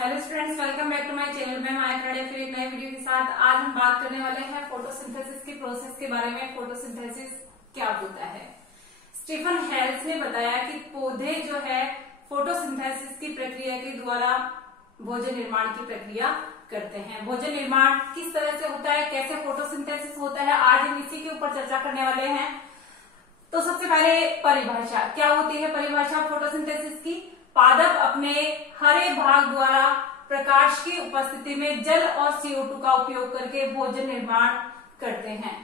Hello students, welcome back to my channel. मैं माया खड़े फिर एक नए वीडियो के साथ। आज हम बात करने वाले हैं फोटोसिंथेसिस की प्रोसेस के बारे में। फोटोसिंथेसिस क्या होता है? स्टीफन हेल्स ने बताया कि पौधे जो है फोटोसिंथेसिस की प्रक्रिया के द्वारा भोजन निर्माण की प्रक्रिया करते हैं। भोजन निर्माण किस तरह से होता है, कैसे फोटोसिंथेसिस होता है, आज हम इसी के ऊपर चर्चा करने वाले हैं। तो सबसे पहले परिभाषा क्या होती है? परिभाषा फोटोसिंथेसिस की, पादप अपने हरे भाग द्वारा प्रकाश की उपस्थिति में जल और CO2 का उपयोग करके भोजन निर्माण करते हैं।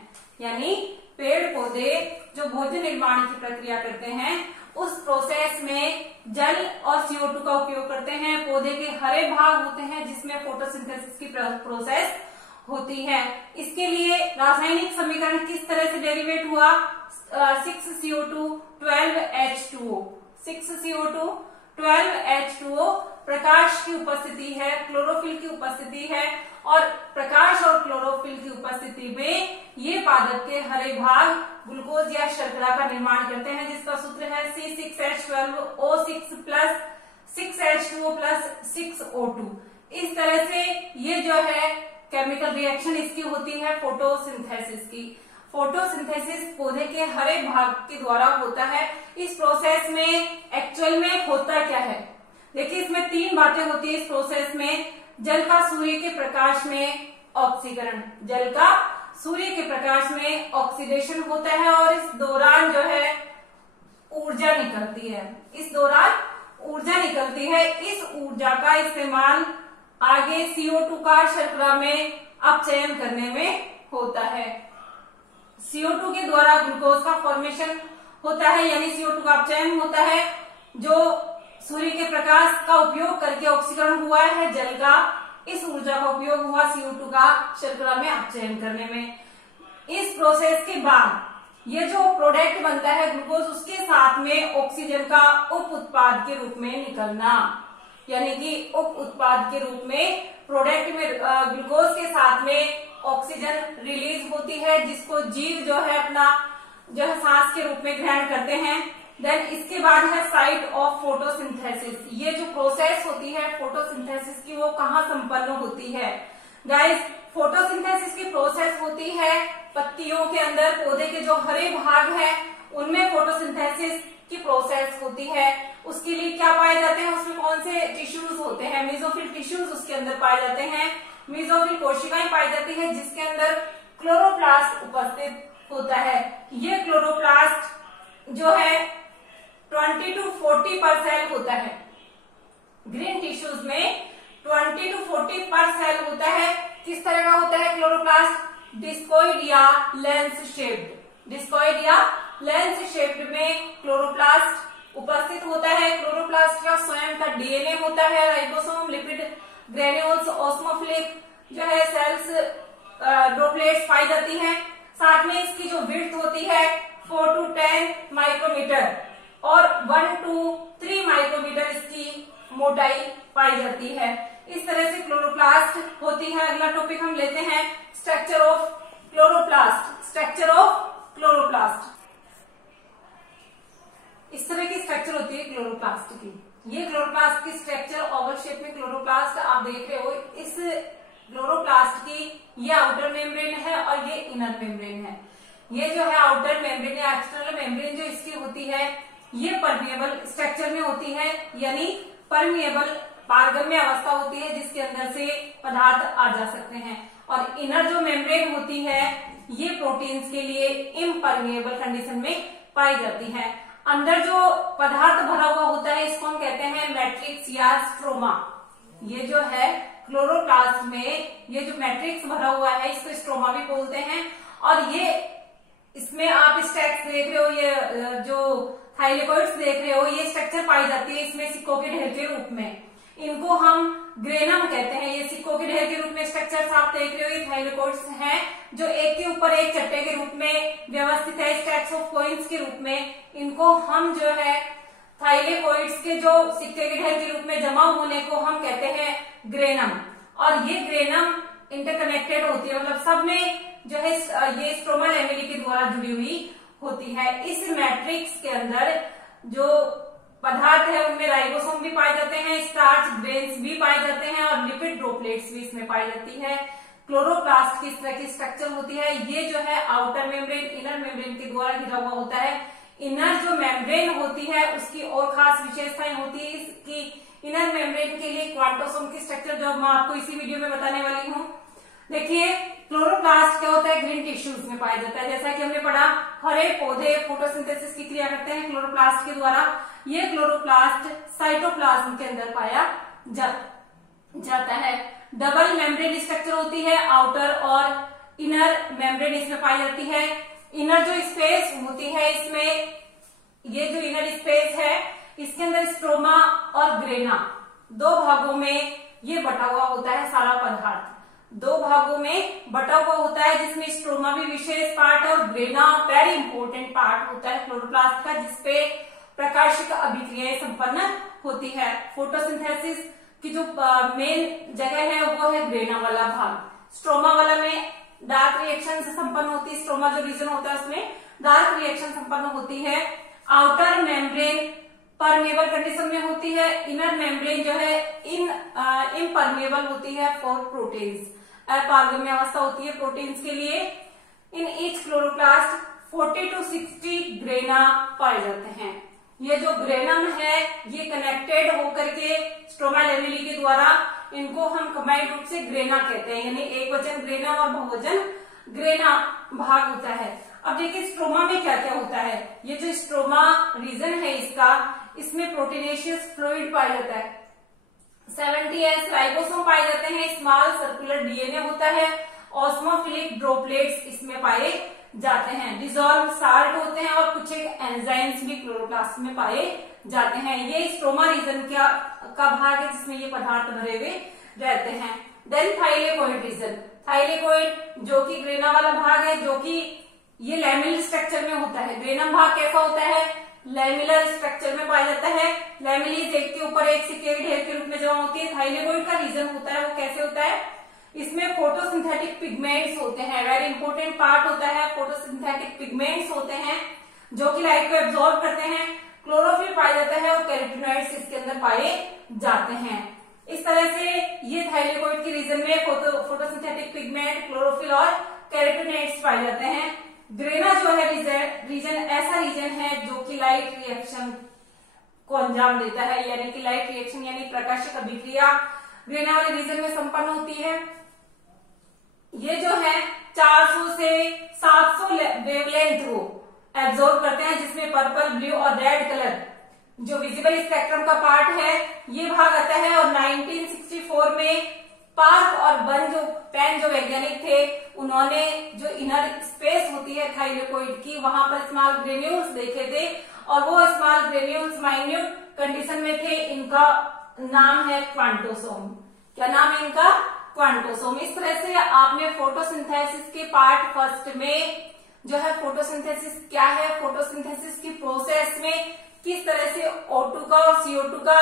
यानी पेड़ पौधे जो भोजन निर्माण की प्रक्रिया करते हैं उस प्रोसेस में जल और CO2 का उपयोग करते हैं। पौधे के हरे भाग होते हैं जिसमें फोटोसिंथेसिस की प्रोसेस होती है। इसके लिए रासायनिक समीकरण किस तरह से डेरिवेट हुआ? 6CO2 12H2O। 6CO2 12H2O प्रकाश की उपस्थिति है, क्लोरोफिल की उपस्थिति है, और प्रकाश और क्लोरोफिल की उपस्थिति में ये पादप के हरे भाग ग्लूकोज या शर्करा का निर्माण करते हैं, जिसका सूत्र है C6H12O6 plus 6H2O plus 6O2। इस तरह से ये जो है केमिकल रिएक्शन इसकी होती है फोटोसिंथेसिस की। फोटोसिंथेसिस पौधे के हरे भाग के द्वारा होता है। इस प्रोसेस में एक्चुअल में होता क्या है? देखिए, इसमें तीन बातें होती है इस प्रोसेस में। जल का सूर्य के प्रकाश में ऑक्सीकरण, जल का सूर्य के प्रकाश में ऑक्सीडेशन होता है, और इस दौरान जो है ऊर्जा निकलती है। इस दौरान ऊर्जा निकलती है। इस ऊर्जा का इस्तेमाल आगे CO2 का शर्करा में अपचयन करने में होता है। CO2 के द्वारा ग्लूकोज का फॉर्मेशन होता है, यानी CO2 का अपचयन होता है। जो सूर्य के प्रकाश का उपयोग करके ऑक्सीकरण हुआ है जल का, इस ऊर्जा का उपयोग हुआ CO2 का शर्करा में अपचयन करने में। इस प्रोसेस के बाद ये जो प्रोडक्ट बनता है ग्लूकोज, उसके साथ में ऑक्सीजन का उप उत्पाद के रूप में निकलना, यानी कि उप उत्पाद के रूप में प्रोडक्ट में ग्लूकोज के साथ में ऑक्सीजन रिलीज होती है, जिसको जीव जो है अपना जो है सांस के रूप में ग्रहण करते हैं। देन इसके बाद है साइट ऑफ फोटोसिंथेसिस। ये जो प्रोसेस होती है फोटोसिंथेसिस की, वो कहाँ संपन्न होती है? गाइस, फोटोसिंथेसिस की प्रोसेस होती है पत्तियों के अंदर। पौधे के जो हरे भाग है उनमें फोटोसिंथेसिस की प्रोसेस होती है। उसके लिए क्या पाए जाते हैं? उसमें कौन से टिश्यूज होते हैं? मेसोफिल टिश्यूज उसके अंदर पाए जाते हैं। मेसोफिल कोशिकाएं पाई जाती है, जिसके अंदर क्लोरोप्लास्ट उपस्थित होता है। ये क्लोरोप्लास्ट जो है 20 to 40 पर सेल होता है। ग्रीन टिश्यूज में 20 to 40 पर सेल होता है। किस तरह का होता है क्लोरोप्लास्ट? डिस्कोइड या लेंस शेप्ड। डिस्कोइड या लेंस शेप्ड में क्लोरोप्लास्ट उपस्थित होता है। क्लोरोप्लास्ट का स्वयं का DNA होता है, राइबोसोम, लिपिड ग्रेन्यूल्स, ऑस्मोफिलिक जो है सेल्स, ड्रॉपलेट्स पाई जाती हैं। साथ में इसकी जो विड्थ होती है 4 to 10 माइक्रोमीटर और 1 to 3 माइक्रोमीटर इसकी मोटाई पाई जाती है। इस तरह से क्लोरोप्लास्ट होती है। अगला टॉपिक हम लेते हैं structure of chloroplast. Structure of chloroplast, इस तरह की स्ट्रक्चर होती है क्लोरोप्लास्ट की। ये क्लोरोप्लास्ट की स्ट्रक्चर ओवल शेप में क्लोरोप्लास्ट आप देख रहे हो। इस क्लोरोप्लास्ट की ये आउटर मेम्ब्रेन है और ये इनर मेम्ब्रेन है। ये जो है आउटर मेम्ब्रेन या एक्सटर्नल मेम्ब्रेन जो इसकी होती है, ये परमिएबल स्ट्रक्चर में होती है, यानी परमिएबल पारगम्य अवस्था होती है, जिसके अंदर से पदार्थ आ जा सकते हैं। और इनर जो मेम्ब्रेन होती है ये प्रोटीन्स के लिए इम्परमिएबल कंडीशन में पाई जाती है। अंदर जो पदार्थ भरा हुआ होता है इसको हम कहते हैं मैट्रिक्स या स्ट्रोमा। ये जो है क्लोरोप्लास्ट में ये जो मैट्रिक्स भरा हुआ है इसको स्ट्रोमा भी बोलते हैं। और ये इसमें आप स्टैक्स देख रहे हो, ये जो थाइलेकोइड्स देख रहे हो, ये स्ट्रक्चर पाई जाती है इसमें सिक्कों के ढेर के रूप में। इनको हम ग्रेनम कहते हैं। ये सिक्कों के ढेर के रूप में स्ट्रक्चर्स आप देख रहे हो, ये थाइलेकोइड्स हैं जो एक के ऊपर एक चट्टे के रूप में व्यवस्थित है, स्टैक्स ऑफ कॉइन्स के रूप में। इनको हम जो है थाइलेकोइड्स के जो सिक्के के ढेर के रूप में जमा होने को हम कहते हैं ग्रेनम। और ये ग्रेनम इंटरकनेक्टेड होती है, मतलब सब में जो है ये स्ट्रोमा लैमेली के द्वारा जुड़ी हुई होती है। इस मैट्रिक्स के अंदर जो पदार्थ है उनमें राइबोसोम भी पाए जाते हैं, स्टार्च ग्रेन्स भी पाए जाते हैं और लिपिड ड्रॉपलेट्स भी इसमें पाई जाती है। क्लोरोप्लास्ट की इस तरह की स्ट्रक्चर होती है। ये जो है आउटर मेम्ब्रेन इनर मेम्ब्रेन के द्वारा घिरा हुआ होता है। इनर जो मेम्ब्रेन होती है उसकी और खास विशेषताएं होती है कि इनर मेम्ब्रेन के लिए क्वांटोसोम की स्ट्रक्चर जो मैं आपको इसी वीडियो में बताने वाली हूँ। देखिए क्लोरोप्लास्ट क्या होता है, ग्रीन टिश्यूज में पाया जाता है। जैसा कि हमने पढ़ा हरे पौधे फोटोसिंथेसिस की क्रिया करते हैं क्लोरोप्लास्ट के द्वारा। ये क्लोरोप्लास्ट साइटोप्लाज्म के अंदर पाया जाता है। डबल मेम्ब्रेन स्ट्रक्चर होती है, आउटर और इनर मेम्ब्रेन इसमें पाई जाती है। इनर जो स्पेस होती है इसमें, ये जो इनर स्पेस है इसके अंदर स्ट्रोमा और ग्रेना दो भागों में ये बटा हुआ होता है। सारा पदार्थ दो भागों में बटा हुआ होता है, जिसमें स्ट्रोमा भी विशेष पार्ट और ग्रेना वेरी इंपॉर्टेंट पार्ट होता है क्लोरोप्लास्ट का, जिसपे प्रकाशिक अभिक्रियाएं संपन्न होती है। फोटोसिंथेसिस की जो मेन जगह है वो है ग्रेना वाला भाग। स्ट्रोमा वाला में डार्क रिएक्शन से संपन्न होती है। स्ट्रोमा जो रीजन होता है उसमें डार्क रिएक्शन संपन्न होती है। आउटर मेम्ब्रेन परमेबल कंडीशन में होती है। इनर मेम्ब्रेन जो है इम्परमेबल होती है फॉर प्रोटीन्स, अपारगम्य अवस्था होती है प्रोटीन्स के लिए। In each chloroplast 40 to 60 grana पाए जाते हैं। ये जो ग्रेनम है ये कनेक्टेड होकर के स्ट्रोमा लेमेली के द्वारा, इनको हम कंबाइंड रूप से ग्रेना कहते हैं, यानी एक वचन ग्रेना और बहुवचन ग्रेना भाग होता है। अब देखिए स्ट्रोमा में क्या क्या होता है। ये जो स्ट्रोमा रीजन है इसमें प्रोटीनेशियस फ्लूइड पाया जाता है। 70S राइबोसोम पाए जाते हैं। स्मॉल सर्कुलर डीएनए होता है। ऑस्मोफिलिक ड्रॉपलेट्स इसमें पाए जाते हैं। डिसॉल्व साल्ट होते हैं और कुछ एक एंजाइम्स भी क्लोरोप्लास्ट में पाए जाते हैं। ये स्ट्रोमा रीजन का भाग है जिसमें ये पदार्थ भरे हुए रहते हैं। देन थाइलेकोइड रीजन, थाइलेकोइड जो कि ग्रेना वाला भाग है, जो कि ये लैमिलर स्ट्रक्चर में होता है। ग्रेनम भाग कैसा होता है, लैमिलर स्ट्रक्चर में पाया जाता है। लैमिलीज एक के ऊपर एक सिकेड हेयर के रूप में जमा होती है। थाइलेकोइड का रीजन होता है वो कैसे होता है, इसमें फोटोसिंथेटिक पिगमेंट्स होते हैं। वेरी इंपॉर्टेंट पार्ट होता है। फोटोसिंथेटिक पिगमेंट्स होते हैं जो कि लाइट को एब्जॉर्ब करते हैं। क्लोरोफिल पाया जाता है और कैरोटीनॉइड्स इसके अंदर पाए जाते हैं। इस तरह से ये थाइलेकोइड के रीजन में फोटोसिंथेटिक पिगमेंट, क्लोरोफिल और कैरोटीनॉइड्स पाए जाते हैं। ग्रेना जो है रीजन ऐसा रीजन है जो कि लाइट रिएक्शन को अंजाम देता है, यानी कि लाइट रिएक्शन यानी प्रकाशिक अभिक्रिया ग्रेना वाले रीजन में संपन्न होती है। ये जो है 400 से 700 वेवलेंथ को एब्जॉर्ब करते हैं, जिसमें पर्पल, ब्लू और रेड कलर जो विजिबल स्पेक्ट्रम का पार्ट है ये भाग आता है। और 1964 में पार्क और पेन जो वैज्ञानिक थे उन्होंने जो इनर स्पेस होती है थाइलेकोइड की वहां पर स्मॉल ग्रेन्यूल्स देखे थे और वो स्मॉल ग्रेन्यूल्स माइन्यूट कंडीशन में थे। इनका नाम है क्वांटोसोम। क्या नाम है इनका, क्वांटोसोम। इस तरह से आपने फोटोसिंथेसिस के पार्ट फर्स्ट में जो है फोटोसिंथेसिस क्या है, फोटोसिंथेसिस की प्रोसेस में किस तरह से O2 का और CO2 का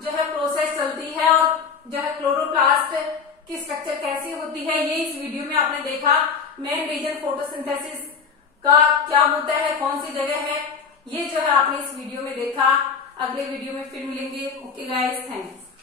जो है प्रोसेस चलती है और जो है क्लोरोप्लास्ट की स्ट्रक्चर कैसी होती है, ये इस वीडियो में आपने देखा। मेन रीजन फोटोसिंथेसिस का क्या होता है, कौन सी जगह है, ये जो है आपने इस वीडियो में देखा। अगले वीडियो में फिर मिलेंगे। Okay guys, thanks.